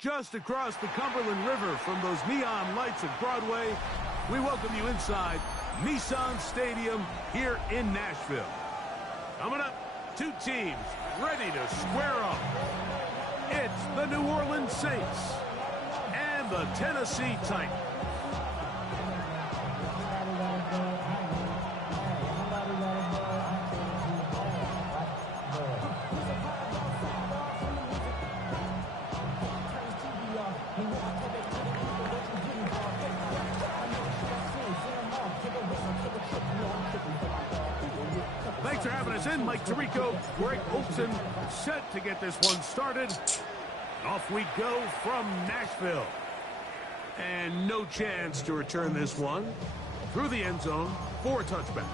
Just across the Cumberland River from those neon lights of Broadway, we welcome you inside Nissan Stadium here in Nashville. Coming up, two teams ready to square off. It's the New Orleans Saints and the Tennessee Titans. Thanks for having us in, Mike Tirico, Greg Olson, set to get this one started. Off we go from Nashville. And no chance to return this one through the end zone for a touchback.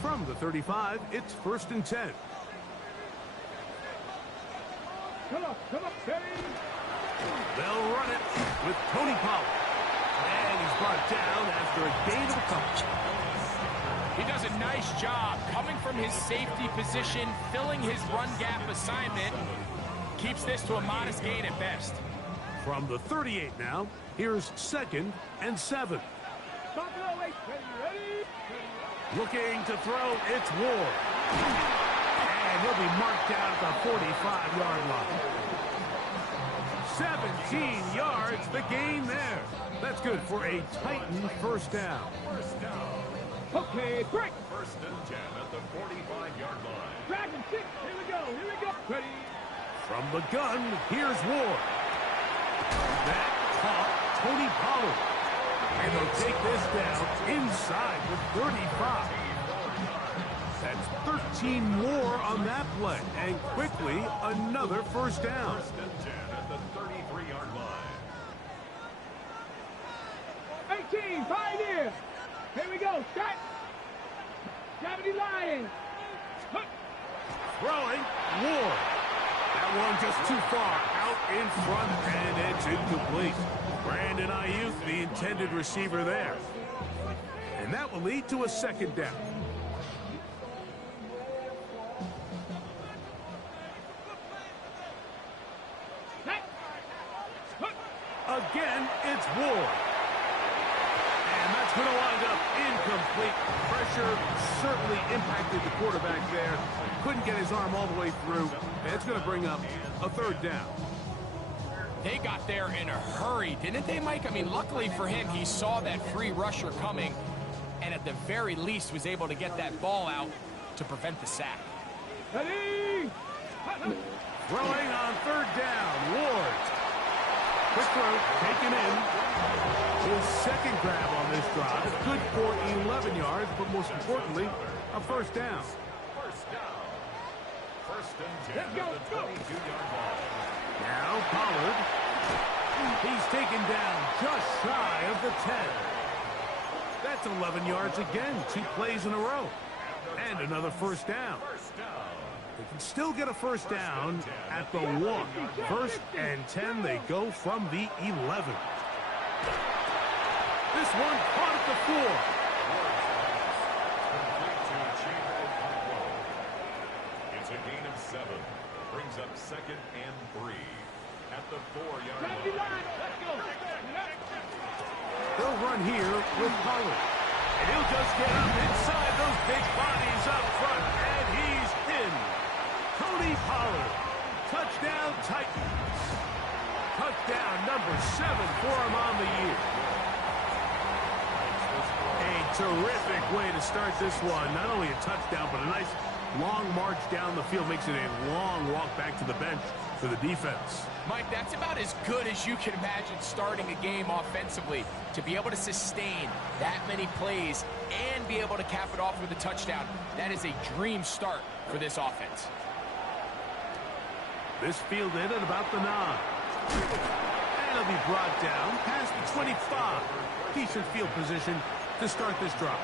From the 35, it's 1st and 10. Come on, steady. They'll run it with Tony Pollard. And he's brought down after a gain of a couple. He does a nice job coming from his safety position, filling his run gap assignment. Keeps this to a modest gain at best. From the 38 now, here's 2nd and 7. Ready? Looking to throw, it's Ward. And he'll be marked down at the 45-yard line. 17 yards, the gain there. That's good for a Titan first down. Okay, break. 1st and 10 at the 45-yard line. Dragon 6, here we go. Ready. From the gun, here's Ward. That caught Tony Pollard. And they'll take this down inside the 35. That's 13 more on that play. And quickly, another first down. 1st and 10 at the 33-yard line. 18, Pioneer. Here we go, start. Gravity Lions. Throwing, Ward. That one just too far out in front, and it's incomplete. Brandon Ayuk, the intended receiver there. And that will lead to a 2nd down. Again, it's Ward. And that's going to wind up incomplete. Pressure certainly impacted the quarterback there. Couldn't get his arm all the way through. And it's going to bring up a 3rd down. They got there in a hurry, didn't they, Mike? I mean, luckily for him, he saw that free rusher coming and at the very least was able to get that ball out to prevent the sack. Ready. Throwing on 3rd down, Ward. Quick throw, taken in. His 2nd grab on this drive. Good for 11 yards, but most importantly, a first down. 1st and 10 at the 22-yard line. Now Pollard. He's taken down just shy of the 10. That's 11 yards again, 2 plays in a row. And another first down. They can still get a first down at the 1. 1st and 10, they go from the 11. This one caught at the 4. It's a gain of 7. Brings up 2nd and 3 at the 4-yard line. They'll run here with Pollard. And he'll just get up inside those big bodies up front, and he's in. Tony Pollard. Touchdown Titans. Touchdown number 7 for him on the year. A terrific way to start this one. Not only a touchdown, but a nice long march down the field. Makes it a long walk back to the bench for the defense. Mike, that's about as good as you can imagine starting a game offensively. To be able to sustain that many plays and be able to cap it off with a touchdown, that is a dream start for this offense. This fielded at about the 9. And it'll be brought down past the 25. Decent field position to start this drive.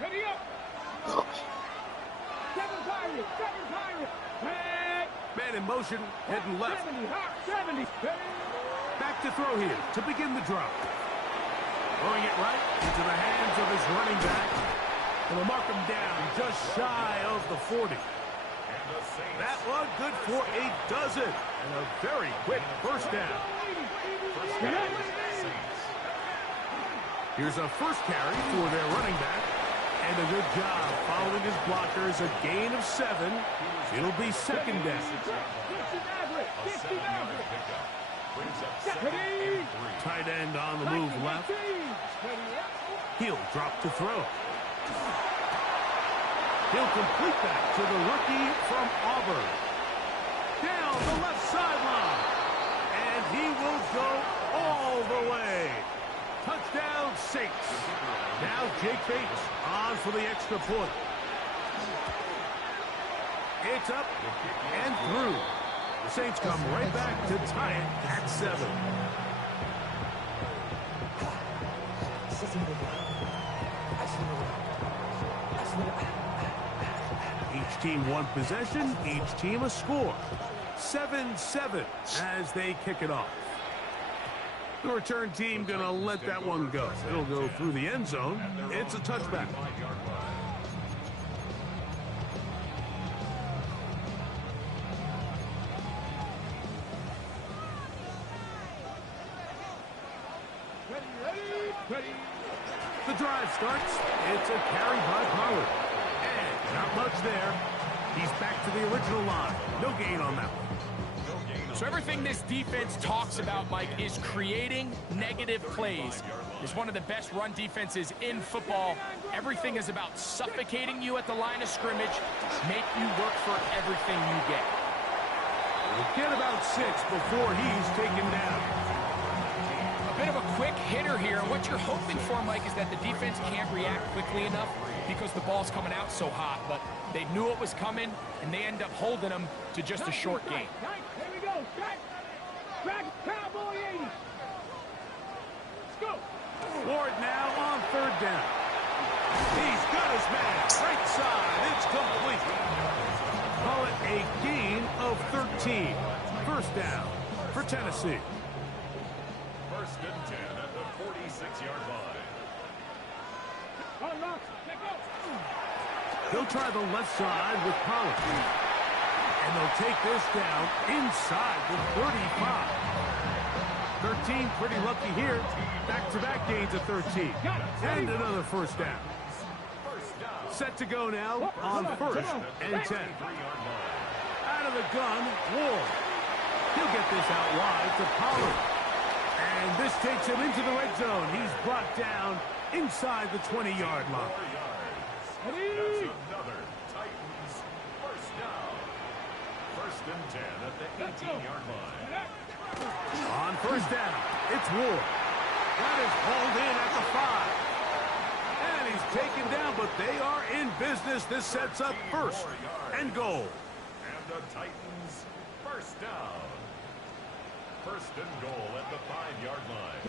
Ready up. 7 Pirates. Red. Man in motion, heading left. 70, hot 70. Back to throw here to begin the drop. Throwing it right into the hands of his running back. And will mark him down just shy of the 40. That one good for a dozen. And a very quick first down. Here's a first carry for their running back. And a good job following his blockers. A gain of 7. It'll be second down. Tight end on the move left. He'll drop to throw. He'll complete that to the rookie from Auburn. Down the left sideline. And he will go all the way. Touchdown, Saints. Now Jake Bates on for the extra point. It's up and through. The Saints come right back to tie it at 7. Each team one possession, each team a score. 7-7 as they kick it off. The return team going to let that one go. It'll go through the end zone. It's a touchback. The drive starts. It's a carry by Pollard. And not much there. He's back to the original line. No gain on that one. So everything this defense talks about, Mike, is creating negative plays. It's one of the best run defenses in football. Everything is about suffocating you at the line of scrimmage, make you work for everything you get. We'll get about 6 before he's taken down. A bit of a quick hitter here. What you're hoping for, Mike, is that the defense can't react quickly enough because the ball's coming out so hot. But they knew it was coming, and they end up holding them to just a short gain. Here we go. Back Cowboy 80. Let's go. Ward now on third down. He's got his man. Right side. It's complete. Call it a gain of 13. First down for Tennessee. First and 10 at the 46-yard line. They'll try the left side with Pollard. And they'll take this down inside the 35. 13 pretty lucky here. Back-to-back gains of 13. And another first down. Set to go now on first and 10. Out of the gun, Ward. He'll get this out wide to Pollard. And this takes him into the red zone. He's brought down inside the 20-yard line. That's another Titans first down. First and 10 at the 18-yard line. On first down, it's Ward. That is hauled in at the 5. And he's taken down, but they are in business. This sets up first and goal. And the Titans first down. First and goal at the 5-yard line.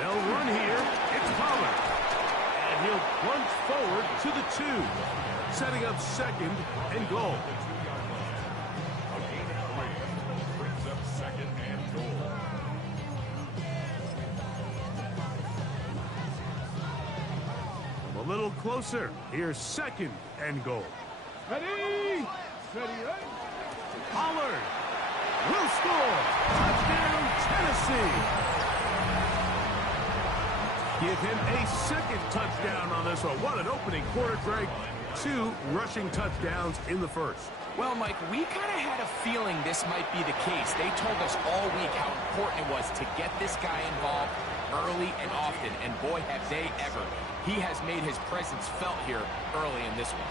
They'll run here. It's Pollard. And he'll plunge forward to the 2. Setting up second and goal. A gain of 3 brings up second and goal. A little closer. Here's second and goal. Ready? Pollard will score. Touchdown, Tennessee. Give him a second touchdown on this one. What an opening quarter, Greg. 2 rushing touchdowns in the first. Well, Mike, we kind of had a feeling this might be the case. They told us all week how important it was to get this guy involved early and often. And boy, have they ever. He has made his presence felt here early in this one.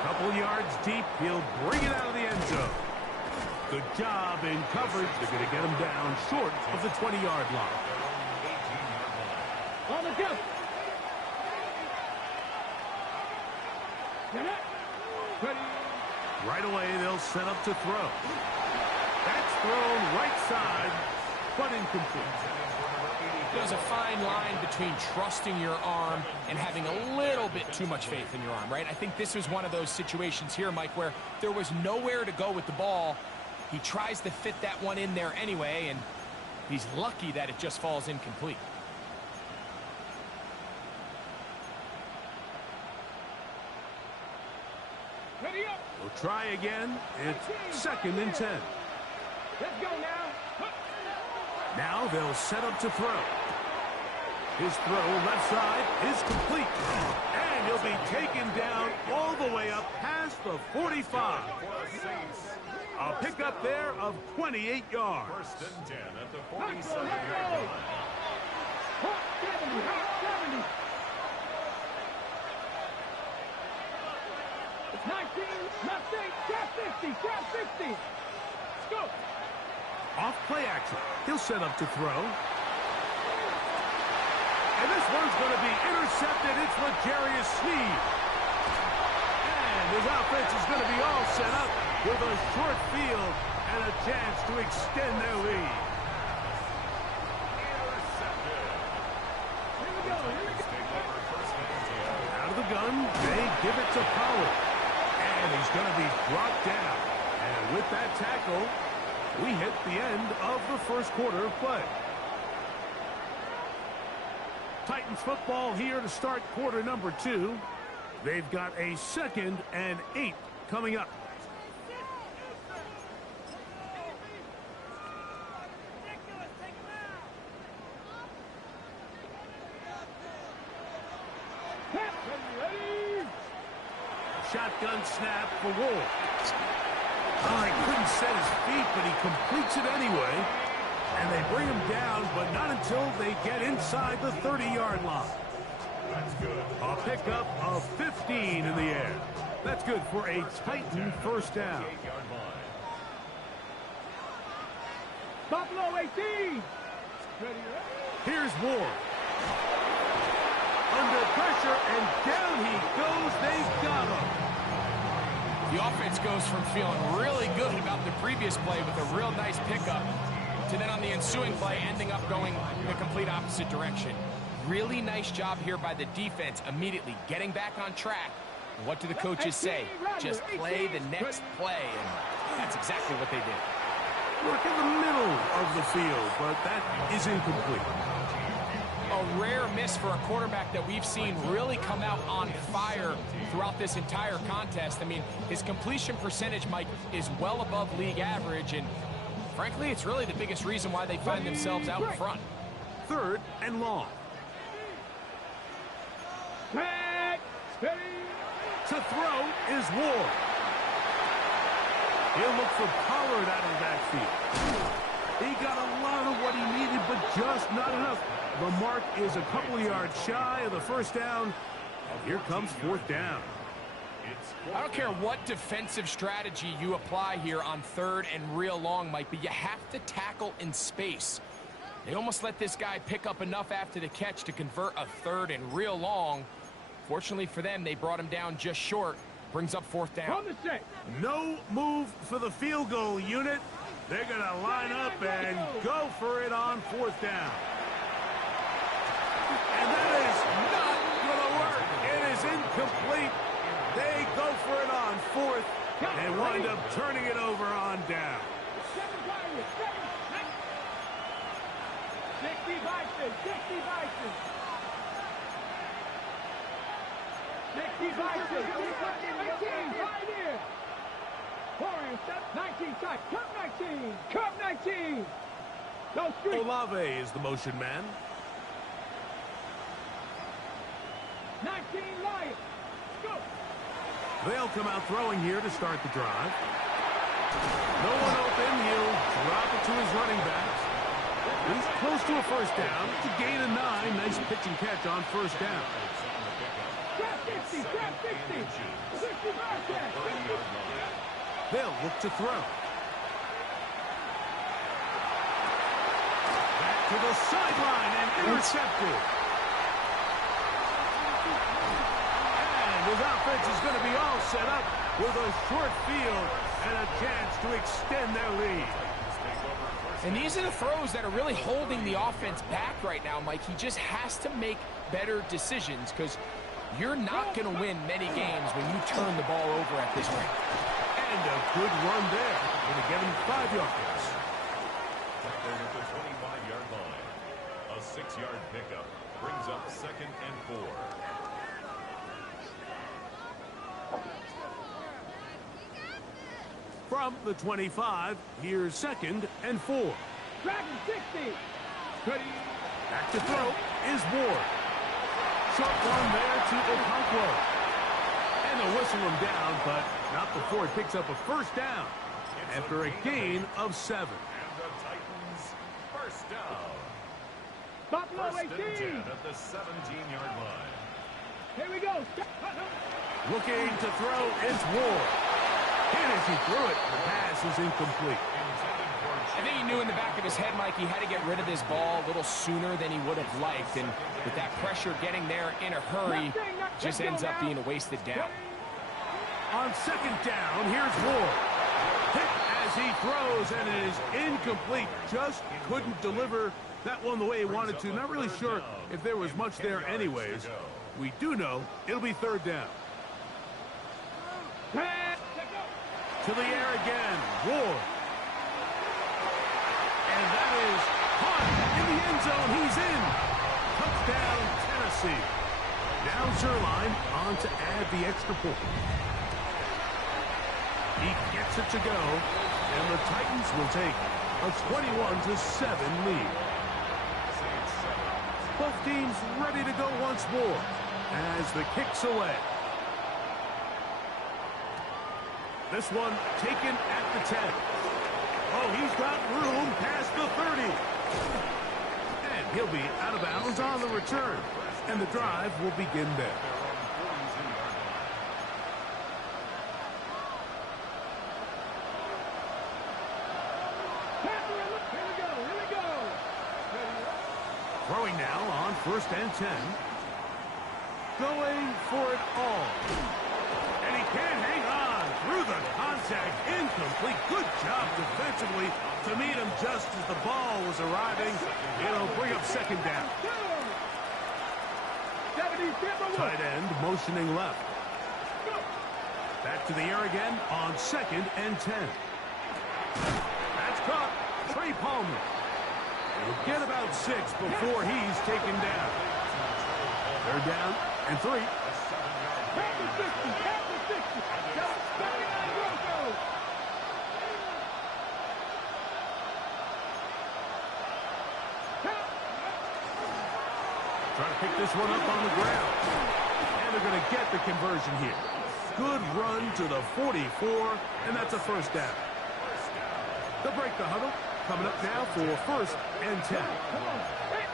Couple yards deep, he'll bring it out of the end zone. Good job in coverage. They're going to get him down short of the 20-yard line. On the go. Right away, they'll set up to throw. That's thrown right side, but incomplete. There's a fine line between trusting your arm and having a little bit too much faith in your arm, right? I think this was one of those situations here, Mike, where there was nowhere to go with the ball. He tries to fit that one in there anyway, and he's lucky that it just falls incomplete. Ready up. We'll try again. It's 2nd and 10. Let's go now. Now they'll set up to throw. His throw left side is complete. And he'll be taken down all the way up past the 45. A pickup there of 28 yards. 1st and 10 at the Let's go. 47-yard line. Hot 70, hot 70. It's 19, left 8, trap 50, trap 60. Let's go. Off play action. He'll set up to throw. And this one's going to be intercepted. It's L'Jarius Sneed. And his offense is going to be all set up with a short field and a chance to extend their lead. Here we go. Out of the gun, they give it to Pollard. And he's going to be brought down. And with that tackle, we hit the end of the first quarter of play. Titans football here to start quarter number 2. They've got a 2nd and 8 coming up. Shotgun snap for Wolf. Oh, he couldn't set his feet, but he completes it anyway. And they bring him down, but not until they get inside the 30-yard line. That's good. A pickup of 15 in the air. That's good for a Titan first down. 8-yard line. Buffalo 18. Ready. Here's Ward. Under pressure, and down he goes. They've got him. The offense goes from feeling really good about the previous play with a real nice pickup to then on the ensuing play ending up going the complete opposite direction. Really nice job here by the defense immediately getting back on track. And what do the coaches say? Just play the next play, and that's exactly what they did. Look in the middle of the field, but that is incomplete. A rare miss for a quarterback that we've seen really come out on fire throughout this entire contest. I mean, his completion percentage, Mike, is well above league average, and frankly, it's really the biggest reason why they find themselves out in front. 3rd and long. Back. Steady. To throw is Ward. He'll look for Pollard out of the backfield. He got a lot of what he needed, but just not enough. The mark is a couple of yards shy of the first down. And here comes 4th down. I don't care what defensive strategy you apply here on 3rd and real long, Mike, but you have to tackle in space. They almost let this guy pick up enough after the catch to convert a 3rd and real long. Fortunately for them, they brought him down just short. Brings up 4th down. On the set. No move for the field goal unit. They're going to line up and go for it on 4th down. And that is not going to work. It is incomplete. They go for it on 4th and wind up turning it over on down. 60 Vices, 60 Vices. 60 Vices, 18, right here. Warriors, 19 side, Cup 19, Cup 19. Go street. Olave is the motion man. 19 Lions. Go. They'll come out throwing here to start the drive. No one open. He'll drop it to his running backs. He's close to a first down. It's a gain of 9. Nice pitch and catch on first down. Trap 50, trap 60. 60 Vices. They'll look to throw. Back to the sideline and intercepted. And his offense is going to be all set up with a short field and a chance to extend their lead. And these are the throws that are really holding the offense back right now, Mike. He just has to make better decisions because you're not going to win many games when you turn the ball over at this rate. And a good run there. Going to get him 5 yards. Tackled at the 25-yard line. A 6-yard pickup brings up 2nd and 4. From the 25, here's 2nd and 4. Dragon 60. Back to throw is Ward. Short one there to Okonkwo. And they'll whistle him down, but not before he picks up a first down after a gain of 7. And the Titans first down. Buffalo First and 10 18. at the 17-yard line. Here we go. Looking to throw is Ward. And as he threw it, the pass is incomplete. I think he knew in the back of his head, Mike, he had to get rid of this ball a little sooner than he would have liked. And with that pressure getting there in a hurry, just ends up being a wasted down. On 2nd down, here's Ward. Hit as he throws, and it is incomplete. Just couldn't deliver that one the way he wanted to. Not really sure if there was much there anyways. We do know it'll be 3rd down. To the air again, Ward. And that is caught in the end zone. He's in. Touchdown, Tennessee. Now Zerline on to add the extra point. He gets it to go, and the Titans will take a 21-7 lead. Both teams ready to go once more as the kick's away. This one taken at the 10. Oh, he's got room past the 30. And he'll be out of bounds on the return. And the drive will begin there. Here we go. Throwing now on 1st and 10. Going for it all. And he can't hang on. Through the contact, incomplete. Good job defensively to meet him just as the ball was arriving. It'll bring up 2nd down. Tight end motioning left. Back to the air again on 2nd and 10. That's caught. Trey Palmer. He'll get about 6 before he's taken down. 3rd down and 3. Trying to pick this one up on the ground. And they're going to get the conversion here. Good run to the 44, and that's a 1st down. They'll break the huddle. Coming up now for 1st and 10. Come on. Hey.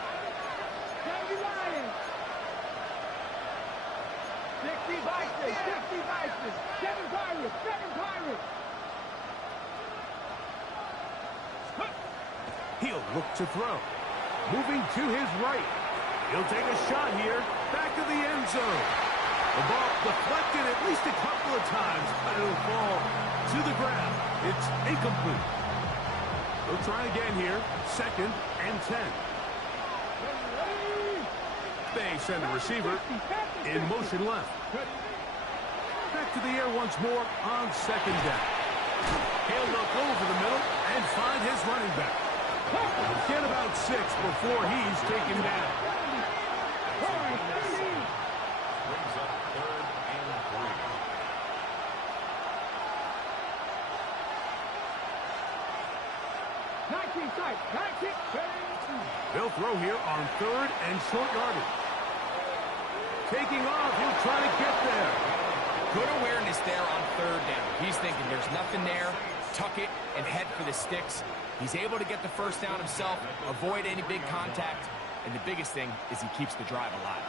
60 Vikings. 60 Vikings. 7 Pirates. 7 Pirates. He'll look to throw. Moving to his right. He'll take a shot here. Back to the end zone. The ball deflected at least a couple of times, but it'll fall to the ground. It's incomplete. They'll try again here. 2nd and 10. They send the receiver in motion left. Back to the air once more on 2nd down. He'll look over the middle and find his running back. He'll get about 6 before he's taken down. Brings up 3rd and 3. They'll throw here on 3rd and short yardage. Taking off, he'll try to get there. Good awareness there on 3rd down. He's thinking there's nothing there. Tuck it and head for the sticks. He's able to get the 1st down himself, avoid any big contact, and the biggest thing is he keeps the drive alive.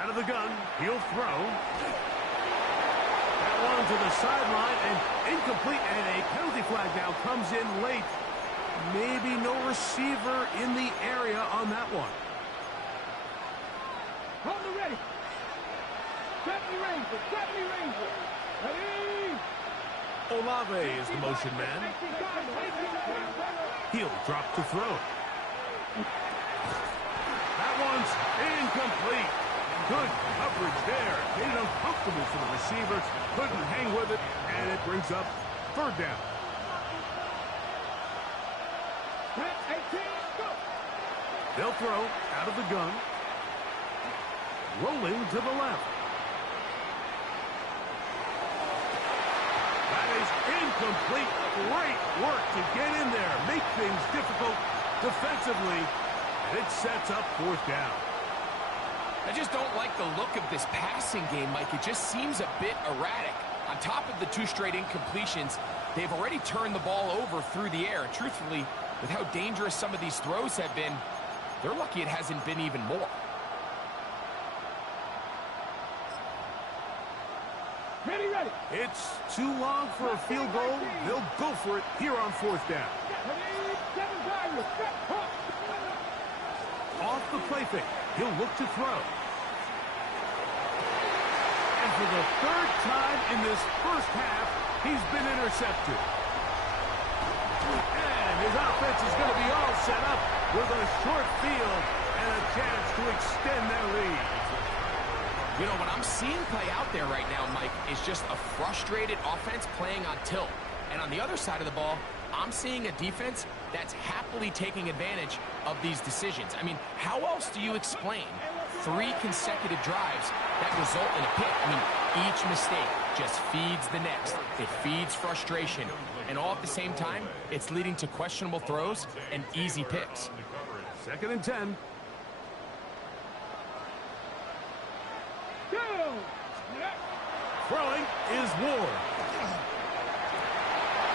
Out of the gun, he'll throw. That one to the sideline and incomplete, and a penalty flag now comes in late. Maybe no receiver in the area on that one. Hold it ready. 70 Rangers. 70 Rangers. Ready. Olave is the motion man. He'll drop to throw. That one's incomplete. Good coverage there. Made it uncomfortable for the receiver. Couldn't hang with it, and it brings up third down. They'll throw out of the gun. Rolling to the left. That is incomplete. Great work to get in there. Make things difficult defensively. And it sets up fourth down. I just don't like the look of this passing game, Mike. It just seems a bit erratic. On top of the 2 straight incompletions, they've already turned the ball over through the air. And truthfully, with how dangerous some of these throws have been, they're lucky it hasn't been even more. Ready. It's too long for a field goal. They'll go for it here on fourth down. Off the play fake. He'll look to throw. And for the third time in this first half, he's been intercepted. And his offense is going to be all set up with a short field and a chance to extend their lead. You know, what I'm seeing play out there right now, Mike, is just a frustrated offense playing on tilt. And on the other side of the ball, I'm seeing a defense that's happily taking advantage of these decisions. I mean, how else do you explain 3 consecutive drives that result in a pick? I mean, each mistake just feeds the next. It feeds frustration. And all at the same time, it's leading to questionable throws and easy picks. 2nd and 10. Throwing is Ward.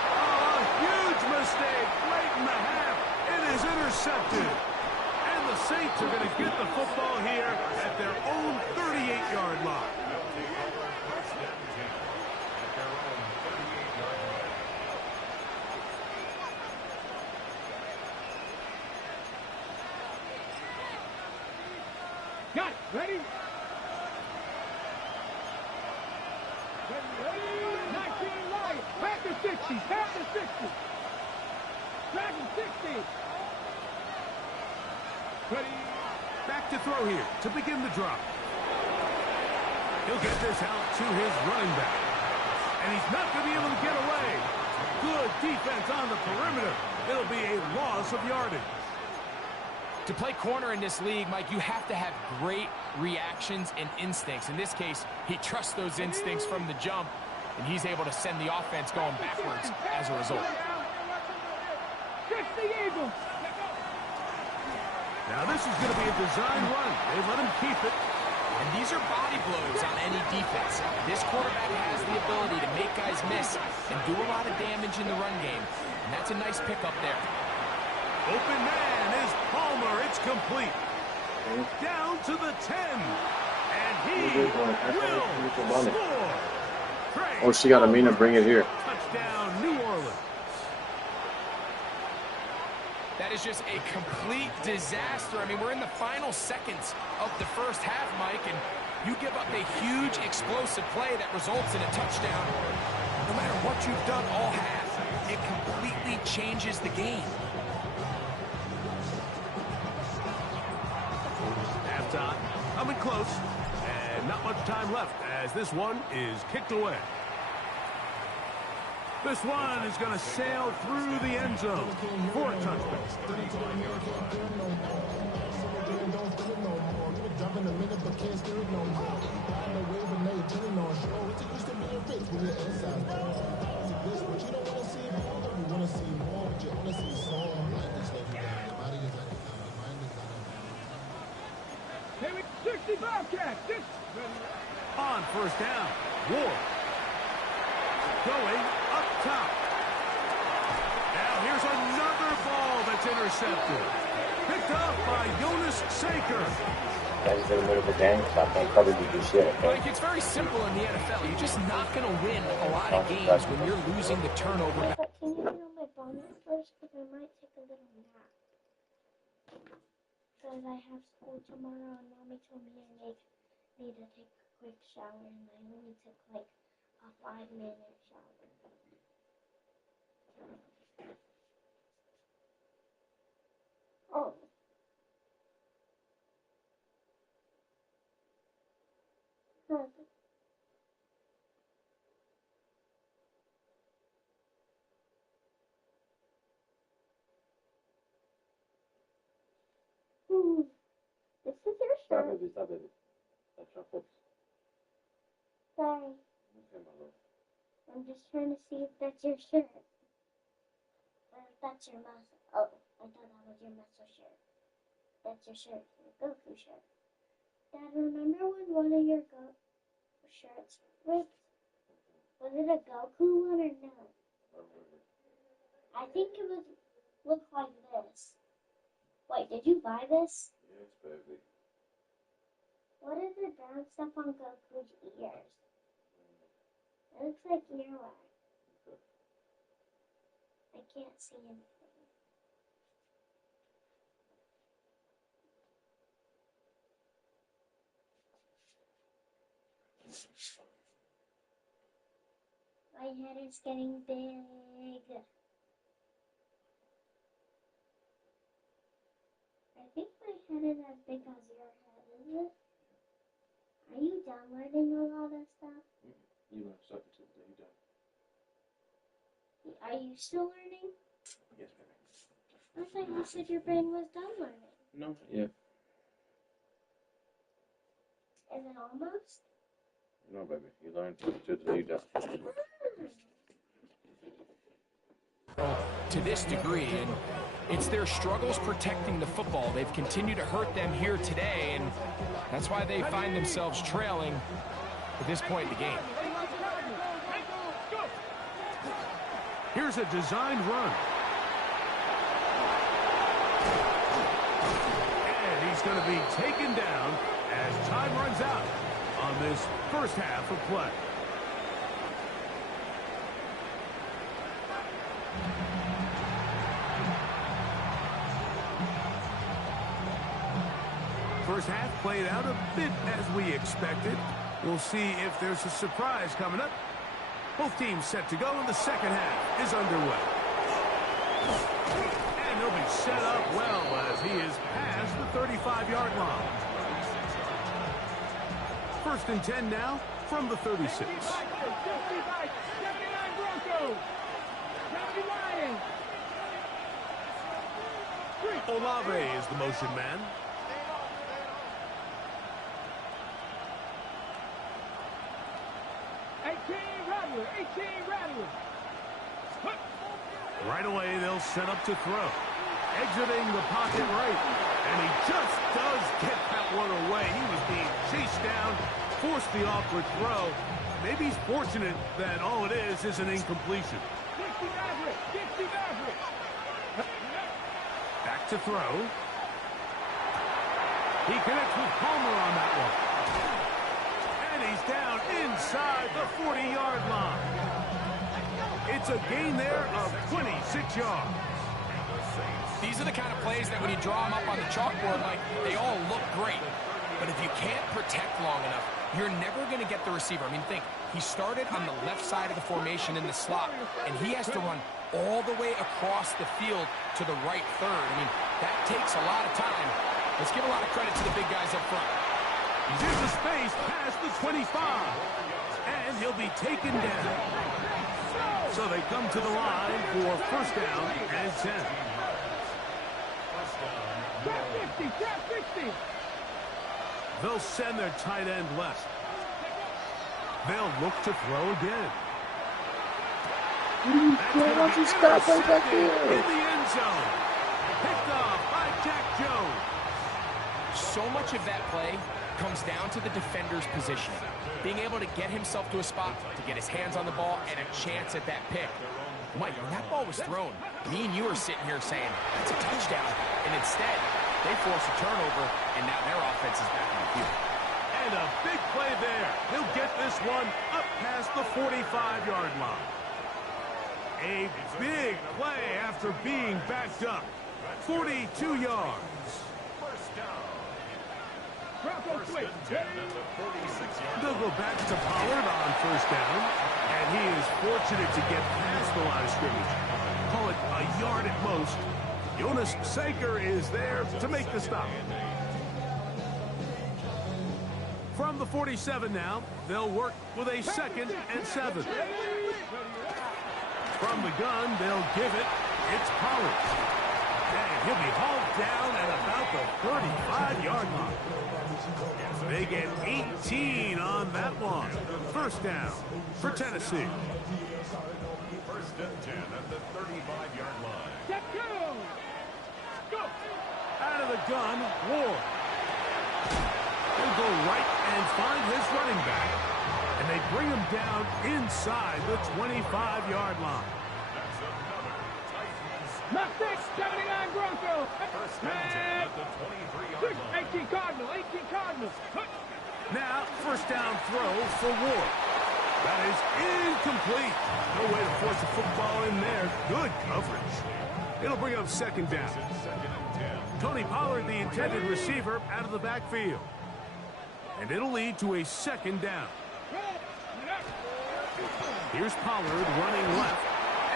Oh, a huge mistake late in the half. It is intercepted. And the Saints are going to get the football here at their own 38-yard line. Got it. Ready? 19 Lions. Back to 60. Back to 60. Dragon 60. Ready? Back to throw here to begin the drop. He'll get this out to his running back. And he's not going to be able to get away. Good defense on the perimeter. It'll be a loss of yardage. To play corner in this league, Mike, you have to have great reactions and instincts. In this case, he trusts those instincts from the jump, and he's able to send the offense going backwards as a result. Now this is going to be a design run. They let him keep it. And these are body blows on any defense. This quarterback has the ability to make guys miss and do a lot of damage in the run game. And that's a nice pickup there. Open man is Palmer. It's complete. Down to the 10. And he will score. Oh, she got a mean to bring it here. Touchdown, New Orleans. That is just a complete disaster. I mean, we're in the final seconds of the first half, Mike, and you give up a huge explosive play that results in a touchdown. No matter what you've done all half, it completely changes the game. Halftime coming close, and not much time left as this one is kicked away. This one is going to sail through the end zone for a touchdown. Maybe 60 Bobcats. On first down, Ward. Going up top. Now here's another ball that's intercepted. Picked up by Jonas Saker. Guys that are the game, stop on cover you do shit. Like, it's very simple in the NFL. You're just not going to win a lot of games when you're losing the turnover. Yeah, but can you get on my bonnet first? Because I might take a little nap. Because I have school tomorrow and Mommy told me I need to take a quick shower and I only took like a 5-minute shower. Oh. Huh. This is your Stop, shirt. baby, stop, baby. That's your foot. Sorry. Okay, my love. I'm just trying to see if that's your shirt. Or if that's your muscle. Oh, I thought that was your muscle shirt. That's your shirt. Your Goku shirt. Dad, remember when one of your shirts ripped? Was it a Goku one or no? I think it was looked like this. Wait, did you buy this? Yes, baby. What is the brown stuff on Goku's ears? It looks like earwax. I can't see anything. My head is getting big. I think my head is as big as your head, is it? Are you done learning a lot of stuff? You learn something today, you done. Are you still learning? Yes, baby. I thought you said your brain was done learning. No, yeah. Is it almost? No, baby. You learn something today, you done. To this degree, and it's their struggles protecting the football. They've continued to hurt them here today, and that's why they find themselves trailing at this point in the game. Here's a designed run. And he's going to be taken down as time runs out on this first half of play. First half played out a bit as we expected. We'll see if there's a surprise coming up. Both teams set to go, and the second half is underway. And he'll be set up well as he is past the 35-yard line. First and 10 now from the 36. 79 Broncos. 79. Olave is the motion man. Right away, they'll set up to throw. Exiting the pocket right. And he just does get that one away. He was being chased down, forced the awkward throw. Maybe he's fortunate that all it is an incompletion. Back to throw. He connects with Palmer on that one. And he's down inside the 40-yard line. It's a gain there of 26 yards. These are the kind of plays that when you draw them up on the chalkboard, like, they all look great. But if you can't protect long enough, you're never going to get the receiver. I mean, think, he started on the left side of the formation in the slot, and he has to run all the way across the field to the right third. I mean, that takes a lot of time. Let's give a lot of credit to the big guys up front. He's into space past the 25. And he'll be taken down. So they come to the line for first down and 10. Trap 50, trap 50. They'll send their tight end left. They'll look to throw again. Why don't you stop right back In there? the end zone. Picked off by Jack Jones. So much of that play comes down to the defender's position. Being able to get himself to a spot, to get his hands on the ball, and a chance at that pick. Mike, when that ball was thrown, me and you are sitting here saying, that's a touchdown. And instead, they force a turnover, and now their offense is back on the field. And a big play there. He'll get this one up past the 45-yard line. A big play after being backed up. 42 yards. They'll go back to Pollard on first down, and he is fortunate to get past the line of scrimmage. Call it a yard at most. Jonas Saker is there to make the stop. From the 47 now, they'll work with a 2nd and 7. From the gun, they'll give it. It's Pollard. And he'll be hauled down at about the 35-yard line. They get 18 on that one. First down for Tennessee. First and 10 at the 35-yard line. Step 2. Go. Out of the gun, Ward. He'll go right and find his running back. And they bring him down inside the 25-yard line. That's another Titans. Not 6, 79 Broncos. First and 10 at the 23-yard line. 18 Cardinals, 18 Cardinals. Now, first down throw for Ward. That is incomplete. No way to force a football in there. Good coverage. It'll bring up second down. Second and 10. Tony Pollard, the intended receiver, out of the backfield. And it'll lead to a second down. Here's Pollard running left.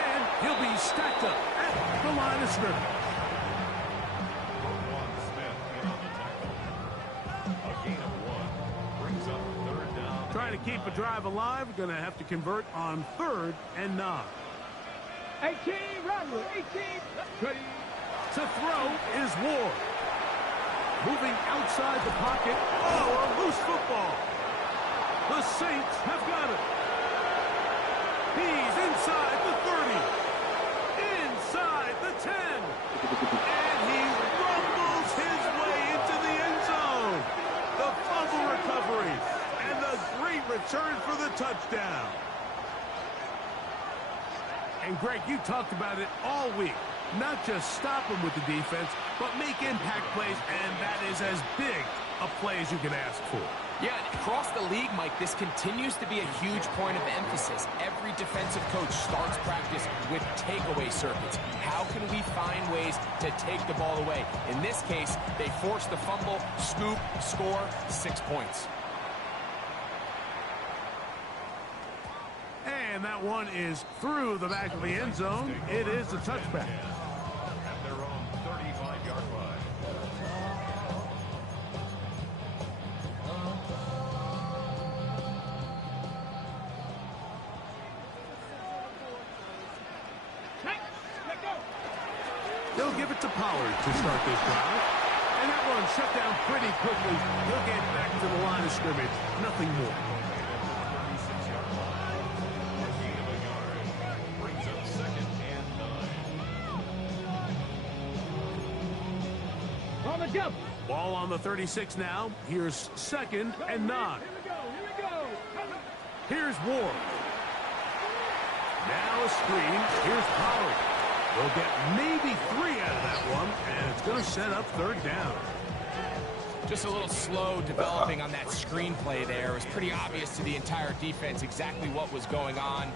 And he'll be stacked up at the line of scrimmage. Trying to keep a drive alive, going to have to convert on 3rd and 9. 18, Rodwood, 18. Ready. To throw is Ward. Moving outside the pocket. Oh, a loose football. The Saints have got it. He's inside the 30. Inside the 10. And he rumbles his way into the end zone. The fumble recovery. And the great return for the touchdown. And Greg, you talked about it all week. Not just stop them with the defense, but make impact plays, and that is as big a play as you can ask for. Yeah, across the league, Mike, this continues to be a huge point of emphasis. Every defensive coach starts practice with takeaway circuits. How can we find ways to take the ball away? In this case, they force the fumble, scoop, score, 6 points. And that one is through the back of the end zone. It is a touchback. At their own 35-yard line. They'll give it to Pollard to start this drive. And that one shut down pretty quickly. He'll get back to the line of scrimmage. Nothing more. Ball on the 36 now. Here's 2nd and 9. Here we go. Here's Ward. Now a screen. Here's Pollard. They'll get maybe 3 out of that one, and it's going to set up 3rd down. Just a little slow developing on that screenplay there. It was pretty obvious to the entire defense exactly what was going on.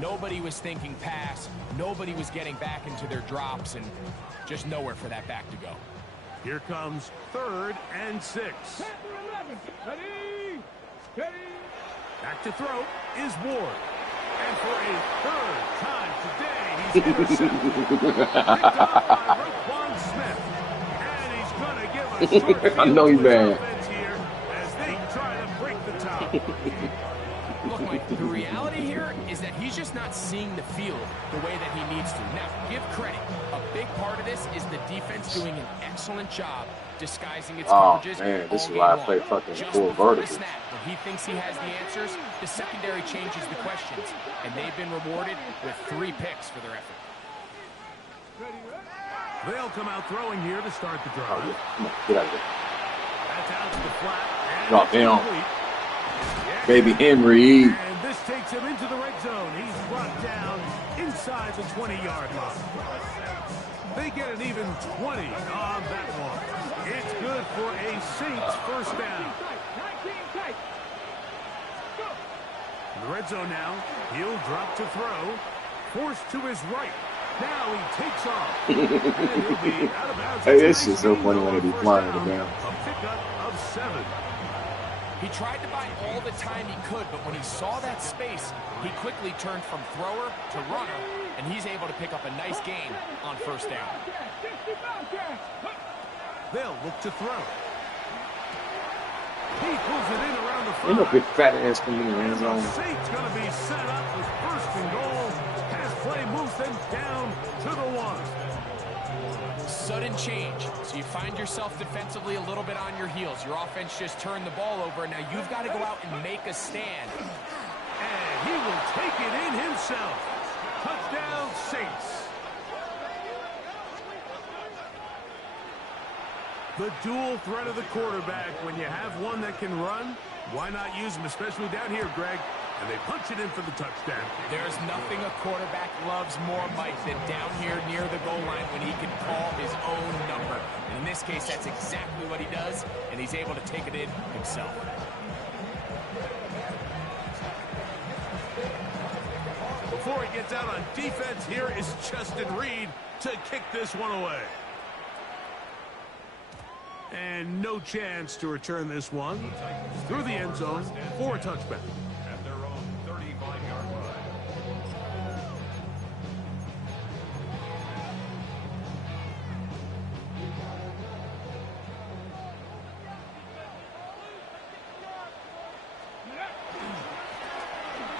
Nobody was thinking pass. Nobody was getting back into their drops, and just nowhere for that back to go. Here comes 3rd and 6. Ready. Back to throw is Ward. And for a 3rd time today, he's intercepted. Picked up by Roquan Smith. And he's going to give a short field I know he's to his bad. offense here as they try to break the tie. Look, Mike, the reality here is that he's just not seeing the field the way that he needs to. Now, give credit. A big part of this is the defense doing an excellent job disguising its coverages. Man, this is why I play fucking full vertical. Snap, when he thinks he has the answers, the secondary changes the questions, and they've been rewarded with 3 picks for their effort. They'll come out throwing here to start the drive. Come on, get out of there. That's out to the flat. And Drop down. complete. Baby Henry. And this takes him into the red zone. He's brought down inside the 20-yard line. They get an even 20 on that one. It's good for a Saints first down. In the red zone now, he'll drop to throw. Forced to his right. Now he takes off. And he'll be out of bounds. Hey, this is so funny when they be flying it down. A pickup of 7. He tried to buy all the time he could, but when he saw that space, he quickly turned from thrower to runner, and he's able to pick up a nice gain on first down. They'll look to throw. He pulls it in around the Ain't no 5. big fat ass coming in the end And the zone. Saints going to be set up with first and goal. Pass play moves them down to the 1. Sudden change, so you find yourself defensively a little bit on your heels. Your offense just turned the ball over, and now you've got to go out and make a stand. And he will take it in himself. Touchdown, Saints. The dual threat of the quarterback. When you have one that can run, why not use him, especially down here, Greg? And they punch it in for the touchdown. There's nothing a quarterback loves more, Mike, than down here near the goal line when he can call his own number. And in this case, that's exactly what he does, and he's able to take it in himself. Before he gets out on defense, here is Justin Reed to kick this one away. And no chance to return this one through the end zone for a touchback. At their own 35-yard line.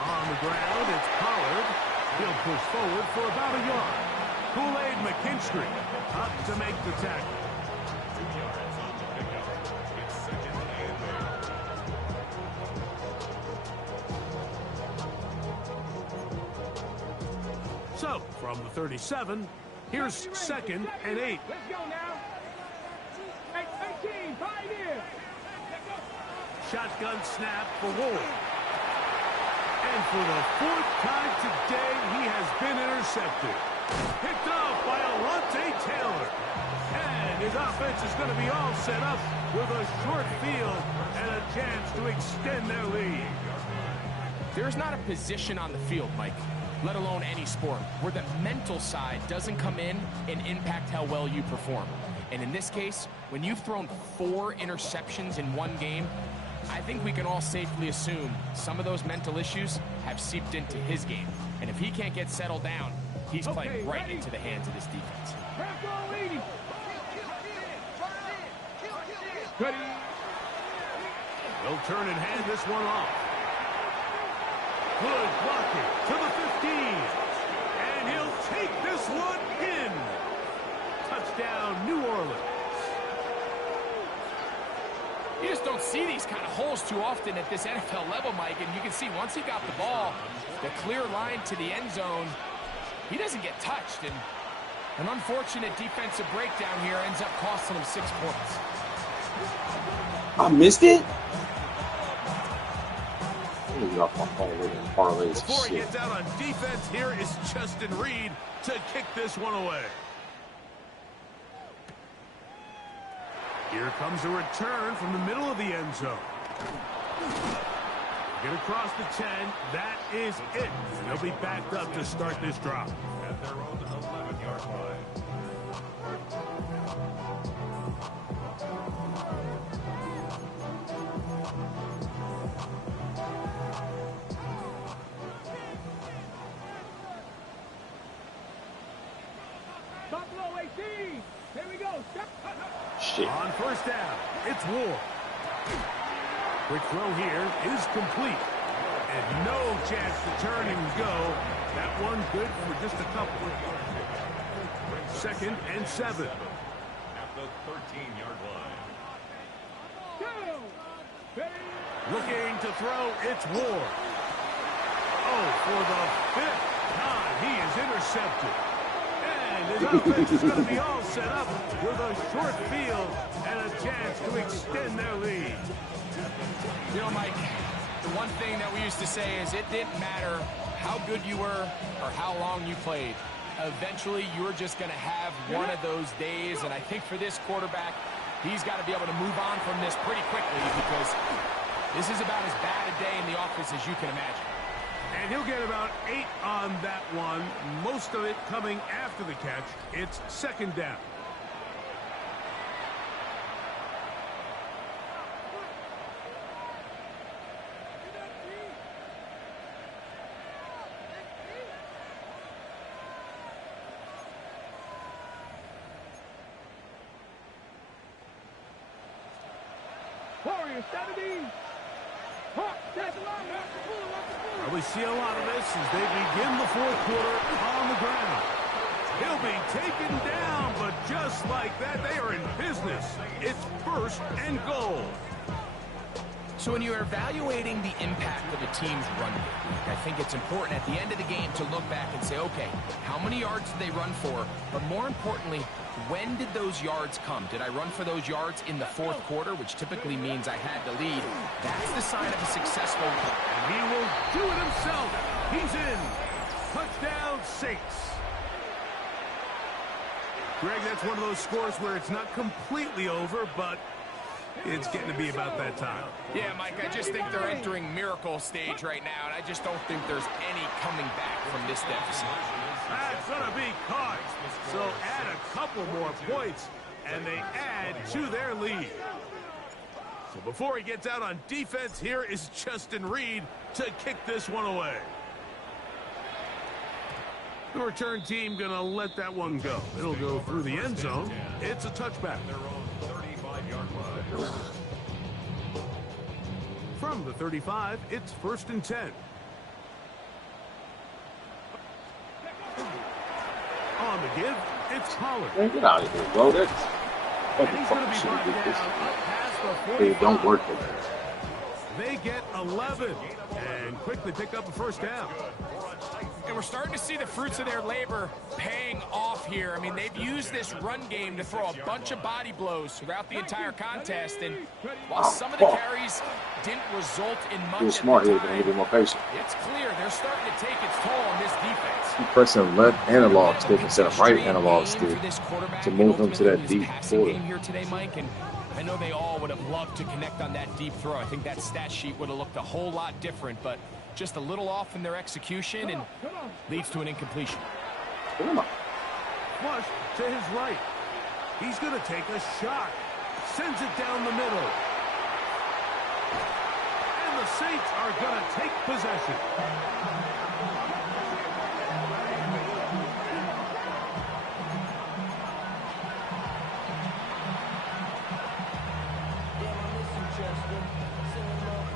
On the ground, it's Pollard. He'll push forward for about a yard. Kool-Aid McKinstry up to make the tackle. 2 yards on the pickup. It's second and 8. So, from the 37, here's second and 8. Let's go now. 18, Pioneer. Shotgun snap for Ward. And for the 4th time today, he has been intercepted. Picked off by Alontae Taylor. And his offense is going to be all set up with a short field and a chance to extend their lead. There's not a position on the field, Mike, let alone any sport, where the mental side doesn't come in and impact how well you perform. And in this case, when you've thrown 4 interceptions in one game, I think we can all safely assume some of those mental issues have seeped into his game. And if he can't get settled down, he's playing right into the hands of this defense. They'll turn and hand this one off. Good blocking to the 15. And he'll take this one in. Touchdown, New Orleans. You just don't see these kind of holes too often at this NFL level, Mike. And you can see once he got the ball, the clear line to the end zone, he doesn't get touched. And an unfortunate defensive breakdown here ends up costing him 6 points. I missed it? Let me get off my phone with him. Parlays Before he shit. gets out on defense, here is Justin Reed to kick this one away. Here comes a return from the middle of the end zone. Get across the 10. That is it. They'll be backed up to start this drop. At their own 11-yard line. Buffalo 18. Here we go. Shit. On first down, it's Ward. Quick throw here is complete. And no chance to turn and go. That one good for just a couple. Second and 7. At the 13-yard line. Looking to throw, it's Ward. Oh, for the 5th time, he is intercepted. And his offense is going to be all set up with a short field and a chance to extend their lead. You know, Mike, the one thing that we used to say is it didn't matter how good you were or how long you played. Eventually, you're just going to have one of those days, and I think for this quarterback, he's got to be able to move on from this pretty quickly because this is about as bad a day in the office as you can imagine. And he'll get about 8 on that one, most of it coming after the catch. It's second down. Warriors, 70. That's a lot. Well, we see a lot of this as they begin the fourth quarter on the ground. He'll be taken down, but just like that, they are in business. It's first and goal. So when you're evaluating the impact of a team's run game, I think it's important at the end of the game to look back and say, okay, how many yards did they run for? But more importantly, when did those yards come? Did I run for those yards in the fourth quarter, which typically means I had the lead? That's the sign of a successful run. And he will do it himself. He's in. Touchdown, Saints. Greg, that's one of those scores where it's not completely over, but it's getting to be about that time. Yeah, Mike, I just think they're entering miracle stage right now, and I just don't think there's any coming back from this deficit. That's going to be caught. So add a couple more points, and they add to their lead. So before he gets out on defense, here is Justin Reed to kick this one away. The return team going to let that one go. It'll go through the end zone. It's a touchback. From the 35, it's 1st and 10. On the give, it's Pollard. Man, get out of here, bro. That's what And the he's going fuck to be should brought have did down this. up past the They 45. don't work it. They get 11 and quickly pick up a first down. And we're starting to see the fruits of their labor paying off here. I mean, they've used this run game to throw a bunch of body blows throughout the entire contest. And while some of the carries didn't result in much He was at smart the here, but he time, was more patient. it's clear they're starting to take its toll on this defense. He pressing left analog stick instead of right analog stick to move him to that deep quarter. quarter. Here today, Mike, and I know they all would have loved to connect on that deep throw. I think that stat sheet would have looked a whole lot different, but just a little off in their execution and leads to an incompletion. Come on. Flush to his right. He's going to take a shot. Sends it down the middle. And the Saints are going to take possession.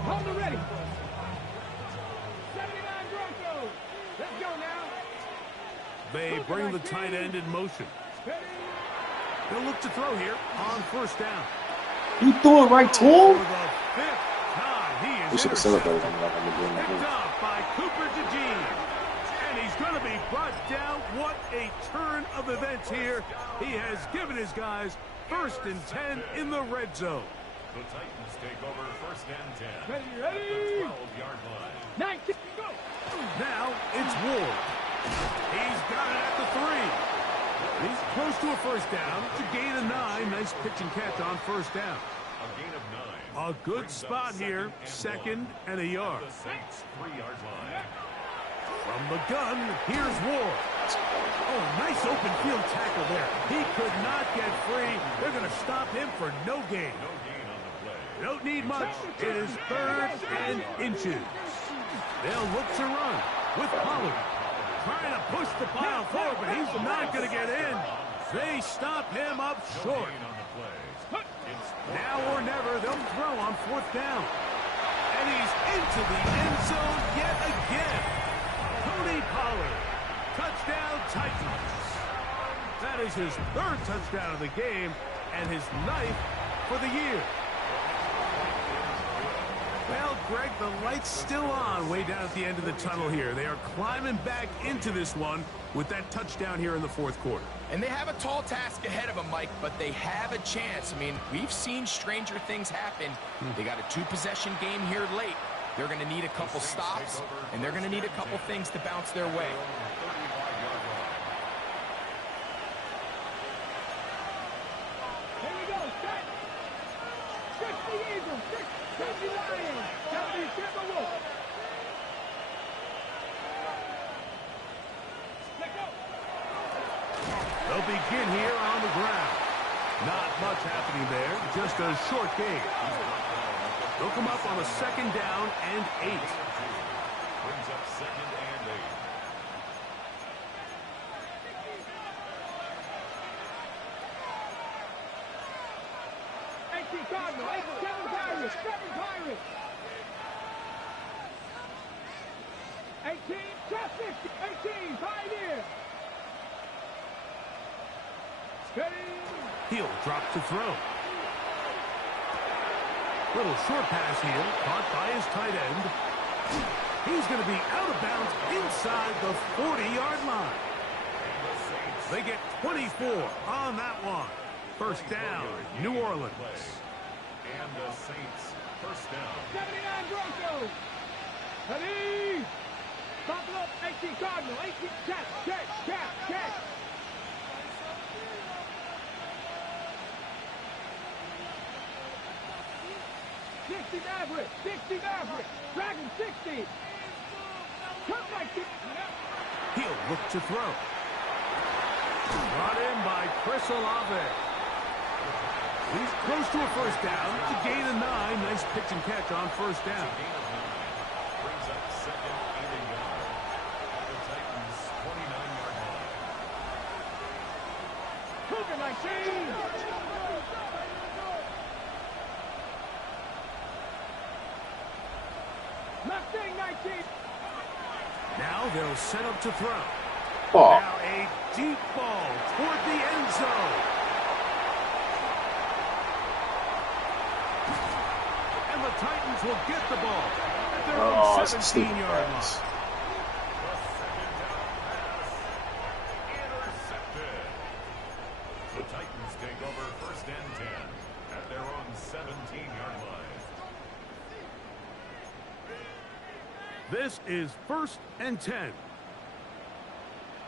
Hold it ready. 79 Broncos. Let's go now. They bring the tight end in motion. He'll look to throw here on first down. He threw it right to For him? the 5th time, he We is should have celebrated him like I'm doing picked that. up by Cooper DeJean. And he's going to be brought down. What a turn of events here. He has given his guys 1st and 10 in the red zone. The Titans take over 1st and 10 Ready, at ready. the 12-yard line. 19, go. Now it's Ward. He's got it at the 3. He's close to a first down. It's a gain of 9. Nice pitch and catch on first down. A gain of 9. A good spot here. 2nd and a yard. The Saints 3-yard line. From the gun, here's Ward. Oh, nice open field tackle there. He could not get free. They're going to stop him for no gain. No gain on the play. Don't need much. It is 3rd and inches. They'll look to run with Pollard. Trying to push the pile forward, but he's not going to get in. They stop him up short. Gain on the play. It's Now or never, they'll throw on 4th down. And he's into the end zone yet again. Tony Pollard. Touchdown, Titans. That is his 3rd touchdown of the game and his 9th for the year. Well, Greg, the light's still on way down at the end of the tunnel here. They are climbing back into this one with that touchdown here in the 4th quarter. And they have a tall task ahead of them, Mike, but they have a chance. I mean, we've seen stranger things happen. They got a 2-possession game here late. They're going to need a couple stops, and they're going to need a couple things to bounce their way. Here we go. Set. 60 Eagles. 60 Lions. 70 Timberwolves. Let go. They'll begin here on the ground. Not much happening there, just a short gain. They'll come up on a 2nd down and 8. brings up 2nd and 8. Cardinal. 87 Tigers. Pirates. 7 Pirates. 18, just 50. 18, Pioneer. Steady. He'll drop to throw. Little short pass here, caught by his tight end. He's going to be out of bounds inside the 40-yard line. They get 24 on that one. First down, New Orleans. And the Saints, first down. 79 Broncos. Ready. Buffalo, 18 Cardinal. 18, check. 60 Maverick. 60 Maverick. Dragon 60. Come like it. He'll look to throw. Brought in by Chris Olave. He's close to a first down. To gain a 9. Nice pitch and catch on first down. Brings up second and a yard. The Titans, 29-yard line. Cougar 19. Mustang 19. Now they'll set up to throw. Oh, Now a deep ball toward the end zone. And the Titans will get the ball at their own that's a stupid 17-yard line. pass. The second down pass. Intercepted. The Titans take over first and 10 at their own 17-yard line. This is first and 10.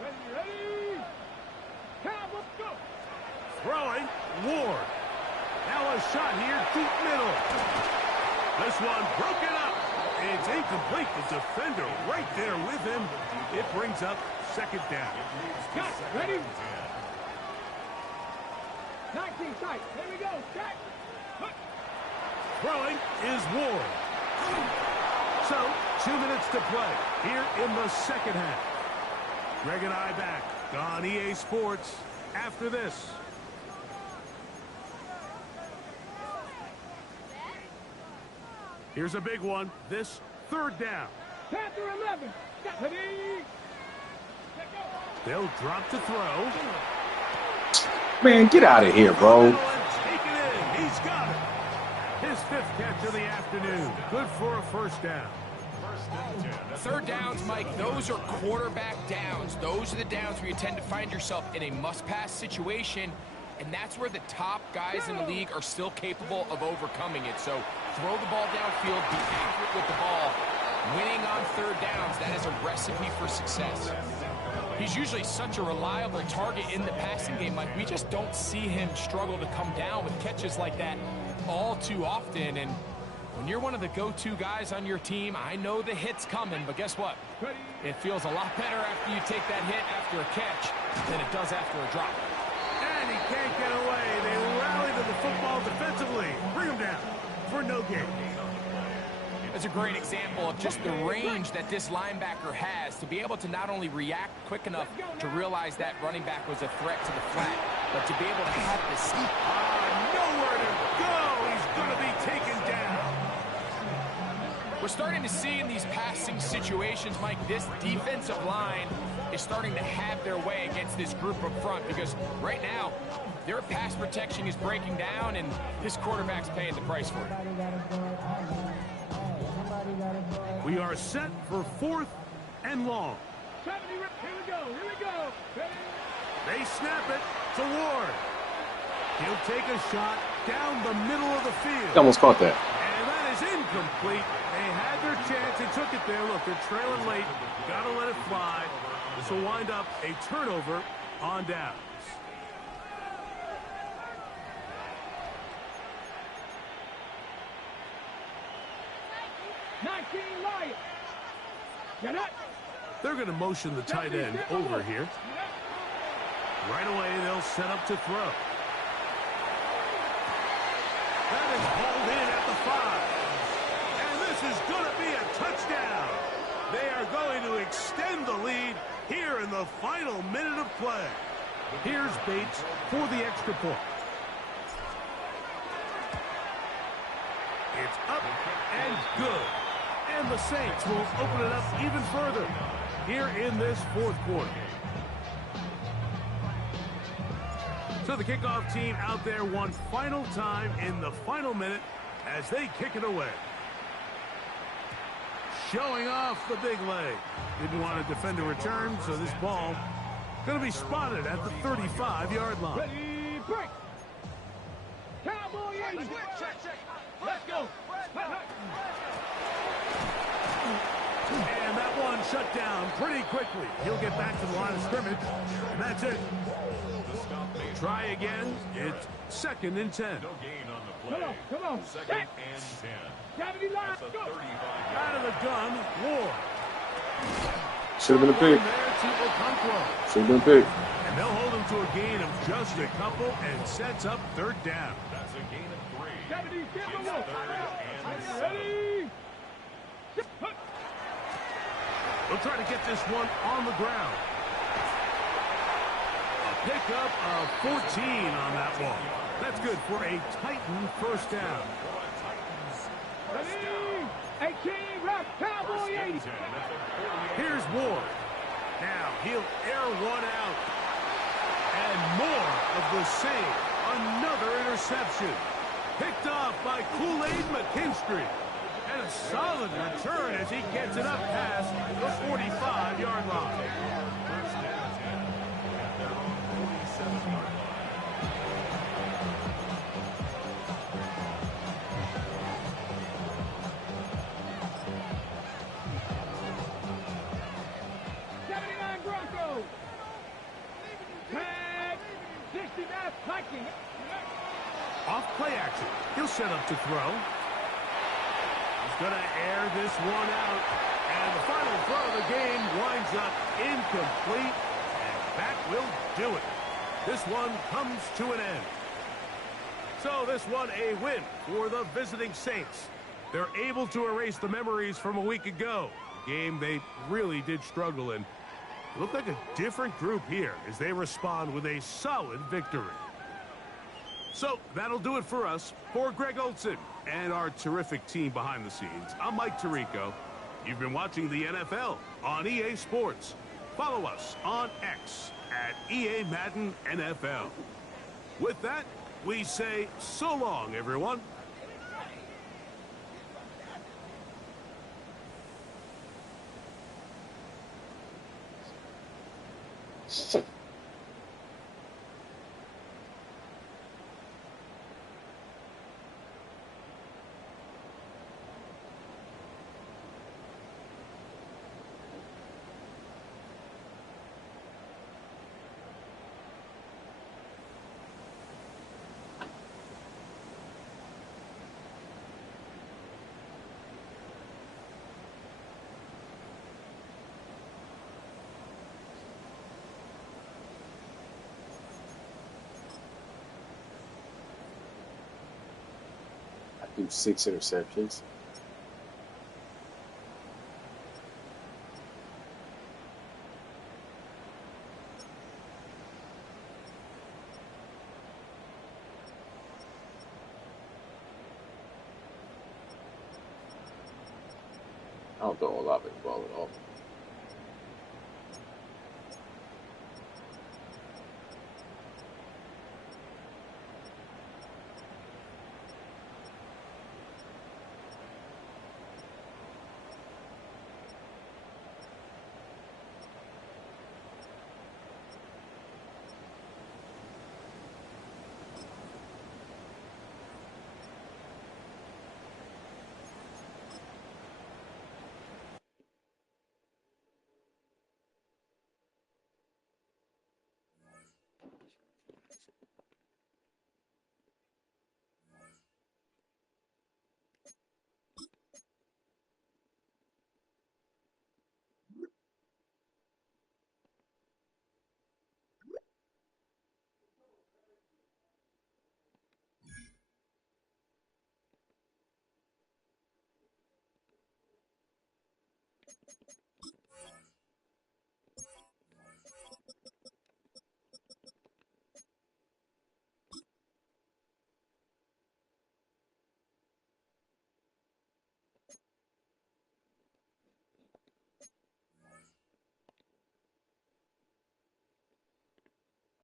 Ready. Cowboys, go. Throwing, Ward. Now a shot here, deep middle. This one broken up. It's incomplete. The defender right there with him. It brings up second down. Cut. Ready. 19 sight. Here we go. Check. Throwing is Ward. So, 2 minutes to play here in the second half. Greg and I back on EA Sports after this. Here's a big one. This third down. Panther 11. Ready. They'll drop to throw. Man, get out of here, bro. Take it in. He's got it. His 5th catch of the afternoon. Good for a first down. Third downs, Mike, those are quarterback downs. Those are the downs where you tend to find yourself in a must-pass situation, and that's where the top guys in the league are still capable of overcoming it. So throw the ball downfield, be accurate with the ball. Winning on third downs, that is a recipe for success. He's usually such a reliable target in the passing game, Mike. We just don't see him struggle to come down with catches like that all too often. And when you're one of the go-to guys on your team, I know the hit's coming, but guess what? It feels a lot better after you take that hit after a catch than it does after a drop. And he can't get away. They rally to the football defensively. Bring him down for no gain. That's a great example of just the range that this linebacker has to be able to not only react quick enough to realize that running back was a threat to the flat, but to be able to have this. Nowhere to go. He's going to be taken down. We're starting to see in these passing situations, Mike, this defensive line is starting to have their way against this group up front because right now, their pass protection is breaking down and this quarterback's paying the price for it. We are set for 4th and long. 70, here we go. They snap it to Ward. He'll take a shot down the middle of the field. He almost caught that. And that is incomplete. They had their chance. They took it there. Look, they're trailing late. Got to let it fly. This will wind up a turnover on downs. They're going to motion the tight end over here. Right away, they'll set up to throw. That is hauled in at the 5. And this is going to be a touchdown. They are going to extend the lead here in the final minute of play. Here's Bates for the extra point. the Saints will open it up even further here in this fourth quarter. So the kickoff team out there one final time in the final minute as they kick it away. Showing off the big leg. Didn't want to defend a return, so this ball going to be spotted at the 35-yard line. Ready, break. Cowboy 80. Let's go. And that one shut down pretty quickly. He'll get back to the line of scrimmage, and that's it. Try again. It's 2nd and 10. No gain on the play. Come on. 2nd and 10. Gravity line. That's a 35-yard. Out of the gun, Ward. Should have been a pick. Should have been a pick. And they'll hold him to a gain of just a couple and sets up 3rd down. That's a gain of 3. Gravity, It's 3rd and 7. ready. They'll try to get this one on the ground. A pickup of 14 on that one. That's good for a Titan 1st down. Ready. 18, rock, Cowboy 80. Here's Ward. Now he'll air one out. And more of the same. Another interception. Picked off by Kool-Aid McKinstry. And a solid return as he gets it up past the 45-yard line. 1st and 10 at their own 47-yard line. Broncos. Tag. 69 Vikings. Off play action. He'll set up to throw. He's going to air this one out. And the final throw of the game winds up incomplete. And that will do it. This one comes to an end. So this one a win for the visiting Saints. They're able to erase the memories from a week ago. A game they really did struggle in. It looked like a different group here as they respond with a solid victory. So that'll do it for us. For Greg Olson and our terrific team behind the scenes, I'm Mike Tirico. You've been watching the NFL on EA Sports. Follow us on X at EA Madden NFL. With that, we say so long, everyone. Do 6 interceptions. I don't throw a lot of the ball at all.